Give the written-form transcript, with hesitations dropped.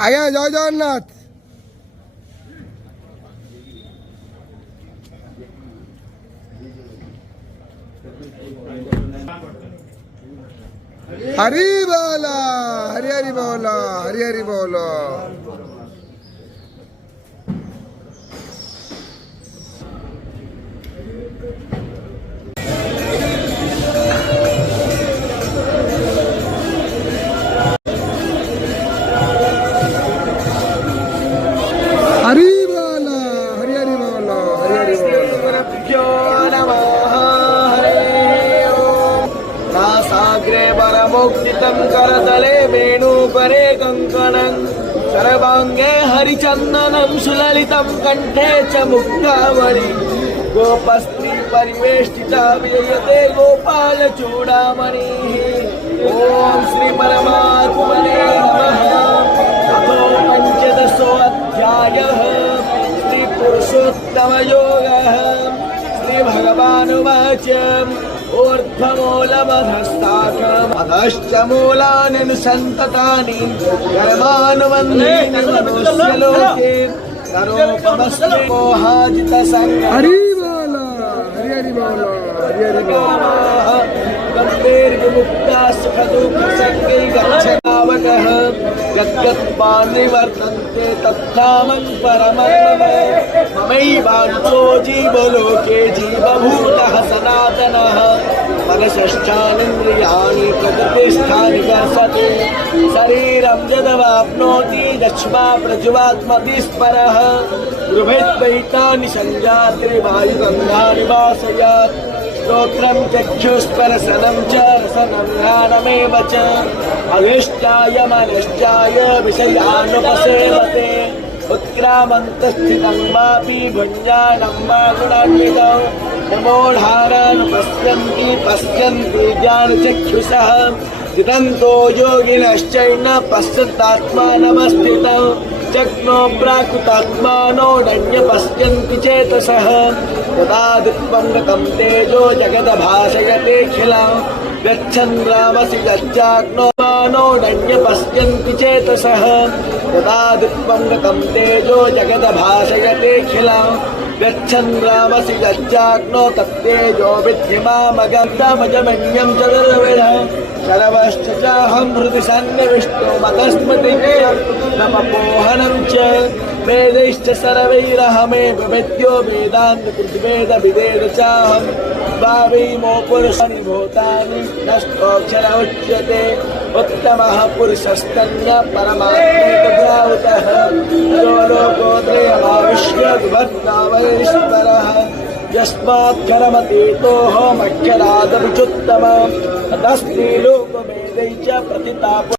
आज्ञा जय जगन्नाथ। हरि बोला, हरि हरि बोला, हरि हरि बोला। हरि बोला, हरि हरि बोला, हरि हरि बोला। नासाग्रे वरमुक्तितं करतले वेणुपरे कङ्कणं सर्वाङ्गे हरिचन्दनं सुललितं कंठे च मुक्तावळि गोपस्त्री परिवेष्टिता विजयते गोपालचूडामणिः। ॐ श्री परमात्मने नमः। अथो पञ्चदशोऽध्यायः श्री पुरुषोत्तमयोगः। श्री भगवानुवाच ऊर्ध्वमूलमधस्ताकमधश्च मूलानि सन्ततानि कर्मानुबन्धीनि मनुष्य लोके करोपमस्मि मोहाजितसङ्गः। हरि बोला, हरि हरि बोला, हरि हरि बोला। गम्भीर्विमुक्ता सुखदुःखसङ्गै गच्छतावकः यद्गत्वा निवर्तन्ते तत्धामं परमं मम। ममैवांशो जीवलोके जीवभूतः सनातनः। मनसष्ठानीन्द्रियाणि प्रकृतिस्थानि कर्षति। शरीरं यदवाप्नोति दक्ष्मा प्रज्वात्मति स्परः। गृहेत्वैतानि संजाति वायुगन्धानि वासयात्। श्रोत्रं चक्षुस्पर्शनं च रसनं घ्राणमेव च अधिष्ठाय मनश्चाय विषयानुपसेवते। उत्क्रामन्तस्थितं वापि भुञ्जानं वा गुणान्वितौ नमोढारानुपश्यन्ति पश्यन्ति ज्ञानचक्षुषः। जितन्तो योगिनश्चैन पश्यन्तात्मानमस्थितौ जग्नो प्राकृतात्मानो नन्यपश्यन्ति चेतसः। यदा दिक्पङ्गकं तेजो जगदभासयतेऽखिलं गच्छन् रामसि यच्चाग्नो नन्यपश्यन्ति चेतसः। यदा दिक्पङ्गकं तेजो जगदभासयतेऽखिलं गच्छन् रामसि यच्चाग्नो तत्तेजो विद्धिमामगन्धमजमन्यं चतुर्विधः। सर्वश्च चाहं हृदि सन्निविष्टो मतस्मृतिः न पपोहनं च वेदैश्च सर्वैरहमेव वेद्यो वेदान्तकृद्वेदविदेव चाहं। द्वावीमो पुरुषाणि भूतानि नष्टोऽक्षर उच्यते। उत्तमः पुरुषस्तन्य परमात्मेतद्रावुतः। यो लोकोत्रयमाविश्य विभक्ता वैश्वरः। यस्मात् कर्मतीतोऽहमक्षरादविचुत्तमम् तस्मै लोकवेदै च प्रतिताप।